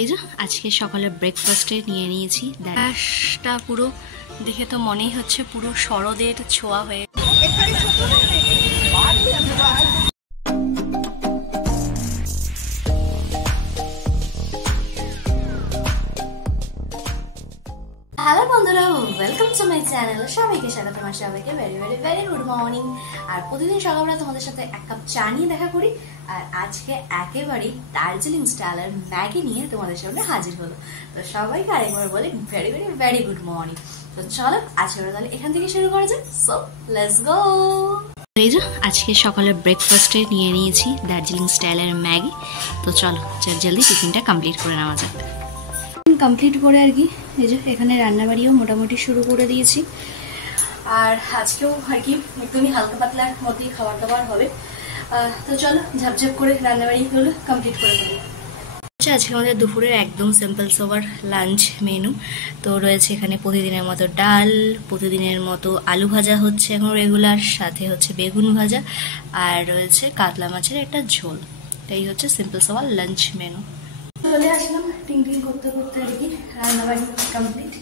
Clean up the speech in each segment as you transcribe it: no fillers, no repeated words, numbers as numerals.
এই যে আজকে সকালে ব্রেকফাস্টে নিয়ে নিয়েছি, ডাশটা পুরো দেখে তো মনেই হচ্ছে পুরো শরদের ছোঁয়া হয়ে। হ্যালো বন্ধুরা, ওয়েলকাম টু মাই চ্যানেল। সবাইকে স্বাগত, আমার সবাইকে very very very good morning. আর প্রতিদিন সকালবেলা তোমাদের সাথে এক কাপ চা নিয়ে দেখা করি, আর আজকে একেবারেই দার্জিলিং স্টাইলের ম্যাগি নিয়ে তোমাদের সামনে হাজির হলো। তো সবাইকে আরেকবার বলি very very very good morning. তো চলো আজকে তাহলে এখান থেকে শুরু করা যাক। So let's go. এই যে আজকে সকালে ব্রেকফাস্টে নিয়ে নিয়েছি দার্জিলিং স্টাইলের ম্যাগি। তো চলো জলদি টিফিনটা কমপ্লিট করে নেওয়া যাক। কমপ্লিট করে আর কি এই যে এখানে রান্নাবাড়িও মোটামুটি শুরু করে দিয়েছি। আর আজকেও আর কি একদমই হালকা পাতলার মধ্যেই খাবার দাবার হবে। তো চলো ঝাপঝাপ করে রান্নাবাড়িগুলো কমপ্লিট করে নেব। আজকে আমাদের দুপুরের একদম সিম্পল সোবার লাঞ্চ মেনু। তো রয়েছে এখানে প্রতিদিনের মতো ডাল, প্রতিদিনের মতো আলু ভাজা হচ্ছে এখন রেগুলার, সাথে হচ্ছে বেগুন ভাজা, আর রয়েছে কাতলা মাছের একটা ঝোল। এই হচ্ছে সিম্পল সোবার লাঞ্চ মেনু। চলে আসলাম টিং টিং করতে করতে আর কি রান্নাবাড়ি কমপ্লিট।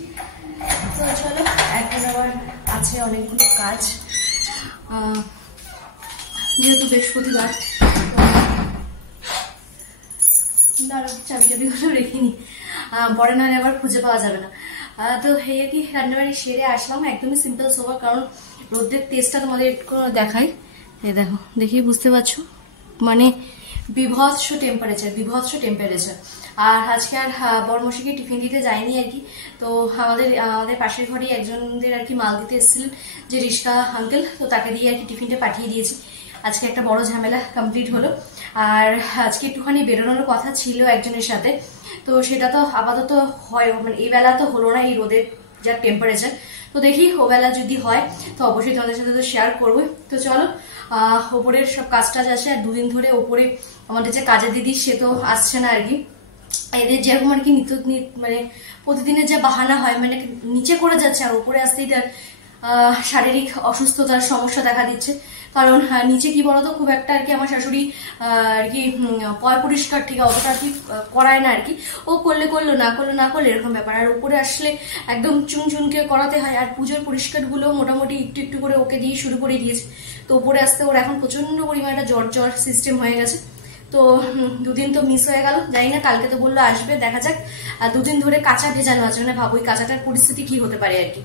তো চলো এখন আবার আছে অনেকগুলো কাজ, যেহেতু বৃহস্পতিবার। দাঁড়া চাবি চাবিগুলো রেখে নি, পরে না আবার খুঁজে পাওয়া যাবে না। তো এই আর কি রান্নাবাড়ি সেরে আসলাম, একদমই সিম্পল সোবার, কারণ রোদের তেজটা তোমাদের একটু দেখাই। এই দেখো, দেখি বুঝতে পারছো, মানে বিভৎস টেম্পারেচার। আর আজকে আর বড়মশাইকে টিফিন দিতে যায়নি আর কি। তো আমাদের পাশের ঘরে একজনদের আর কি মাল দিতে এসেছিলেন, যে রিস্কা আঙ্কেল, তো তাকে দিয়ে আর কি টিফিনটা পাঠিয়ে দিয়েছি। আজকে একটা বড় ঝামেলা কমপ্লিট হলো। আর আজকে একটুখানি বেরোনোর কথা ছিল একজনের সাথে, তো সেটা তো আপাতত হয়, মানে এই বেলা তো হলো না, এই রোদের যা টেম্পারেচার। তো দেখি ও বেলা যদি হয় তো অবশ্যই তোমাদের সাথে তো শেয়ার করবো। তো চলো ওপরের সব কাজ টাজ আছে। আর দুদিন ধরে ওপরে আমাদের যে কাজের দিদি, সে তো আসছে না আর কি। এদের যেরকম আর কি মানে প্রতিদিনের যে বাহানা হয়, মানে নিচে করে যাচ্ছে, আর উপরে আসতেই তার শারীরিক অসুস্থতার সমস্যা দেখা দিচ্ছে। কারণ নিচে কি বলতো, খুব একটা আর কি আমার শাশুড়ি আর কি পয় পরিষ্কার ঠিক অতটা আর কি করায় না আর কি। ও করলে না করলে এরকম ব্যাপার। আর উপরে আসলে একদম চুনকে করাতে হয়। আর পুজোর পরিষ্কার গুলো মোটামুটি একটু একটু করে ওকে দিয়ে শুরু করে দিয়েছে। তো উপরে আসতে ওর এখন প্রচন্ড পরিমাণে একটা জ্বর সিস্টেম হয়ে গেছে। তো দুদিন তো মিস হয়ে গেল, জানি না কালকে তো বললো আসবে, দেখা যাক। আর দুদিন ধরে কাঁচা ভেজানো আছে, মানে ভাবো ওই কাঁচাটার পরিস্থিতি কি হতে পারে আর কি।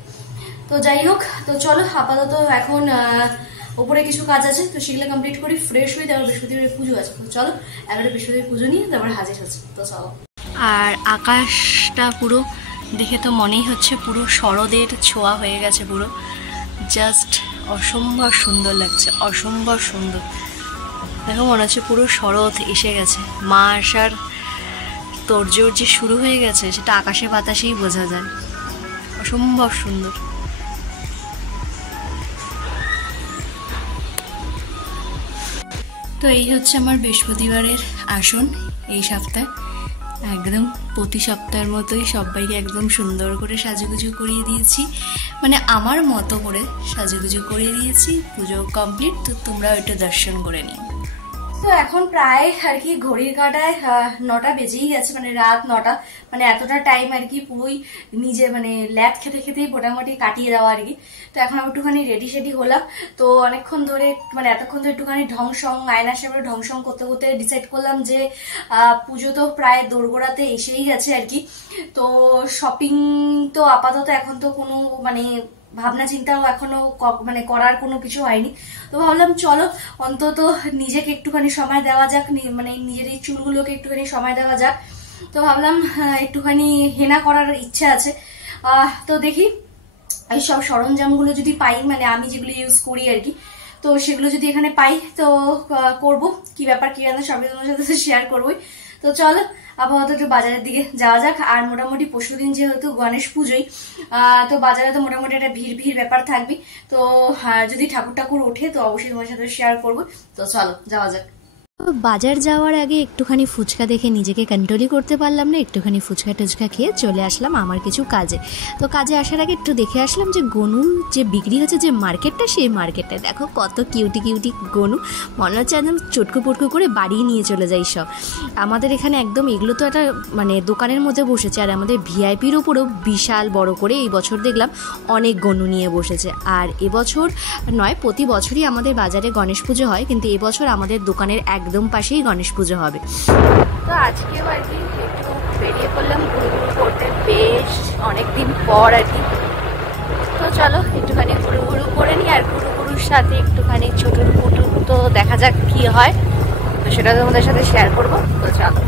তো যাই হোক, তো চলো আপাতত এখন ওপরে কিছু কাজ আছে, তো সেগুলো কমপ্লিট করি, ফ্রেশ হয়ে। তারপর বৃহস্পতিবার পুজো আছে, তো চলো এবারে বৃহস্পতিবার পুজো নিয়ে তারপর হাজির হচ্ছে। তো চলো। আর আকাশটা পুরো দেখে তো মনেই হচ্ছে পুরো শরদের ছোঁয়া হয়ে গেছে, পুরো জাস্ট অসম্ভব সুন্দর লাগছে, অসম্ভব সুন্দর। দেখো মনে হচ্ছে পুরো শরৎ এসে গেছে, মা আসার তোড়জোড় যে শুরু হয়ে গেছে সেটা আকাশে বাতাসেই বোঝা যায়, অসম্ভব সুন্দর। তো এই হচ্ছে আমার বৃহস্পতিবারের আসন এই সপ্তাহে। একদম প্রতি সপ্তাহের মতোই সবাইকে একদম সুন্দর করে সাজুগুজু করিয়ে দিয়েছি, মানে আমার মতো করে সাজুগুজু করিয়ে দিয়েছি। পুজো কমপ্লিট, তো তোমরা ওইটা দর্শন করে নিও। তো এখন প্রায় আর কি ঘড়ির কাঁটায় 9টা বেজেই গেছে, মানে রাত 9টা। মানে এতটা টাইম আর কি পুরোই নিজে মানে ল্যাদ খেতেই মোটামুটি কাটিয়ে দেওয়া আর কি। তো এখন একটুখানি রেডি সেডি হলাম। তো অনেকক্ষণ ধরে মানে এতক্ষণ ধরে একটুখানি ঢংসং আয়নার সামনে ঢংসং করতে করতে ডিসাইড করলাম যে পুজো তো প্রায় দোরগোড়াতে এসেই গেছে আর কি। তো শপিং তো আপাতত এখন তো কোনো মানে ভাবনা চিন্তাও এখনো মানে করার কোনো কিছু হয়নি। তো ভাবলাম চলো অন্তত নিজেকে একটুখানি সময় দেওয়া যাক, মানে নিজের এই চুলগুলোকে একটুখানি সময় দেওয়া যাক। তো ভাবলাম একটুখানি হেনা করার ইচ্ছা আছে। তো দেখি এই সব সরঞ্জামগুলো যদি পাই, মানে আমি যেগুলো ইউজ করি আর কি, তো সেগুলো যদি এখানে পাই তো করব। কি ব্যাপার কি জানো সবই তোমার সাথে শেয়ার করবোই। তো চলো আপাতত একটু বাজারের দিকে যাওয়া যাক। আর মোটামুটি পরশুদিন যেহেতু গণেশ পুজোই, তো বাজারে তো মোটামুটি একটা ভিড় ব্যাপার থাকবে। তো যদি ঠাকুর ওঠে তো অবশ্যই তোমার সাথে শেয়ার করবো। তো চলো যাওয়া যাক। বাজার যাওয়ার আগে একটুখানি ফুচকা দেখে নিজেকে কন্ট্রোলই করতে পারলাম না, একটুখানি ফুচকা টুচকা খেয়ে চলে আসলাম আমার কিছু কাজে। তো কাজে আসার আগে একটু দেখে আসলাম যে গনু যে বিক্রি হচ্ছে যে মার্কেটটা, সেই মার্কেটটা দেখো কত কিউটি কিউটি গনু, মনে হচ্ছে একদম চটকু পটকু করে বাড়িয়ে নিয়ে চলে যাই সব। আমাদের এখানে একদম এগুলো তো একটা মানে দোকানের মধ্যে বসেছে, আর আমাদের ভিআইপির উপরেও বিশাল বড় করে এই বছর দেখলাম অনেক গনু নিয়ে বসেছে। আর এবছর নয়, প্রতি বছরই আমাদের বাজারে গণেশ পুজো হয়, কিন্তু এবছর আমাদের দোকানের একদম পাশেই গণেশ পুজো হবে। তো আজকেও আর কি একটু বেরিয়ে পড়লাম ঘুরু ঘুরু করতে, বেশ অনেকদিন পর আর কি। তো চলো একটুখানি ঘুরু ঘুরু করে নিই, আর ঘুরু ঘুরুর সাথে একটুখানি ছোটুর পুটুর তো দেখা যাক কি হয়, তো সেটা তোমাদের সাথে শেয়ার করবো। তো চলো,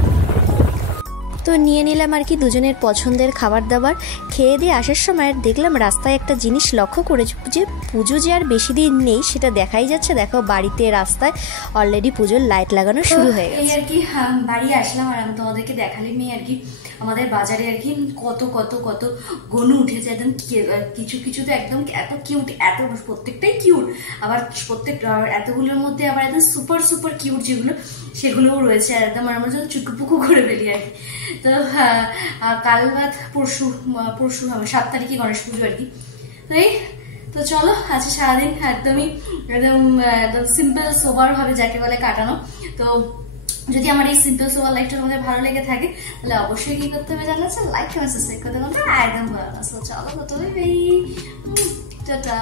তো নিয়ে নিলাম আর কি দুজনের পছন্দের খাবার দাবার। খেয়ে দিয়ে আসার সময় দেখলাম রাস্তায় একটা জিনিস লক্ষ্য করেছি, যে পুজো যে আর বেশি দিন নেই সেটা দেখাই যাচ্ছে। দেখো বাড়িতে রাস্তায় অলরেডি পুজোর লাইট লাগানো শুরু হয়ে গেছে। এই আর কি বাড়ি আসলাম, আর আমি তোমাদেরকে দেখালে মেয়ে আর কি আমাদের বাজারে আর কি কত কত কত গনু উঠেছে, একদম কিছু কিছু তো একদম এত কিউট, এত প্রত্যেকটাই কিউট, আবার প্রত্যেক এতগুলোর মধ্যে আবার একদম সুপার সুপার কিউট যেগুলো সেগুলোও রয়েছে, আর একদম আমার জন্য চুকুপুকু করে ফেলি আর কি। তো কাল বাদ পরশু 7 তারিখে গণেশ পুজো আর কি। তো এই তো চলো আজকে সারাদিন একদম সিম্পল সোবার ভাবে যাকে বলে কাটানো। তো যদি আমার এই সিম্পল সোবার লাইফটা তোমাদের ভালো লেগে থাকে তাহলে অবশ্যই কি করতে হবে জানাচ্ছে, লাইক কমেন্ট সাবস্ক্রাইব করতে বলতে একদম ভালো। চলো তো টাটা।